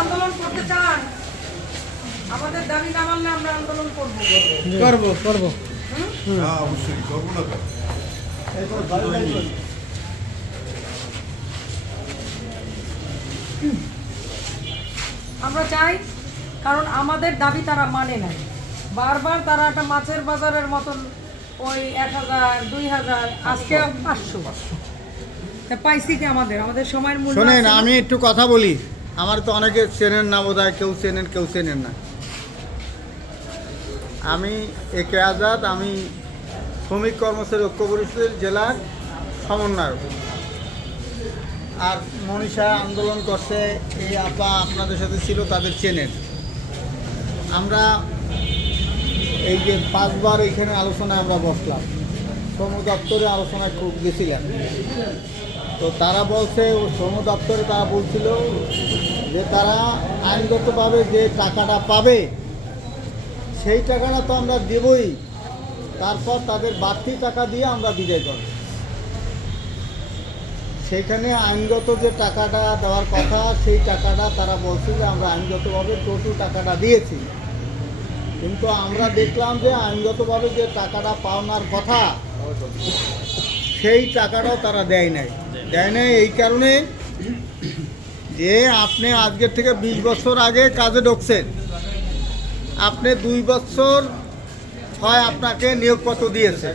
আন্দোলন করতে চান? আমাদের দাবি না মানলে আমরা আন্দোলন করব। হ্যাঁ অবশ্যই করবো না তো। আমরা চাই, কারণ আমাদের দাবি তারা মানে নাই। বারবার তারা একটা মাছের বাজারের মতন ওই 1000, 2000, আজকে 500 পাইছি কি আমাদের সময়ের মূল্য শোনেন, আছে না? আমি একটু কথা বলি। আমার তো অনেকে চেনেন না, বোধ হয় কেউ চেনেন কেউ চেনেন না। আমি একে আজাদ, আমি শ্রমিক কর্মচারী ঐক্য পরিষদের জেলার সমন্বয়ক। আর মনীষা আন্দোলন করছে, এই আপা আপনাদের সাথে ছিল, তাদের চেনেন। আমরা এই যে 5 বার এইখানে আলোচনায় আমরা বসলাম, শ্রম দপ্তরে আলোচনায় খুব গেছিলাম। তো তারা বলছে, ও শ্রম দপ্তরে তারা বলছিল যে তারা আইনগতভাবে যে টাকাটা পাবে সেই টাকাটা তো আমরা দেবই, তারপর তাদের বাড়তি টাকা দিয়ে আমরা বিদায় করব। সেইখানে আইনগত যে টাকাটা দেওয়ার কথা, সেই টাকাটা তারা বলছে যে আমরা আইনগতভাবে টোটাল টাকাটা দিয়েছি। কিন্তু আমরা দেখলাম যে আইনগতভাবে যে টাকাটা পাওনার কথা সেই টাকাটাও তারা দেয় নাই। এই কারণে যে আপনি আজকের থেকে 20 বছর আগে কাজে ঢুকছেন, আপনি 2 বছর হয় আপনাকে নিয়োগপত্র দিয়েছে।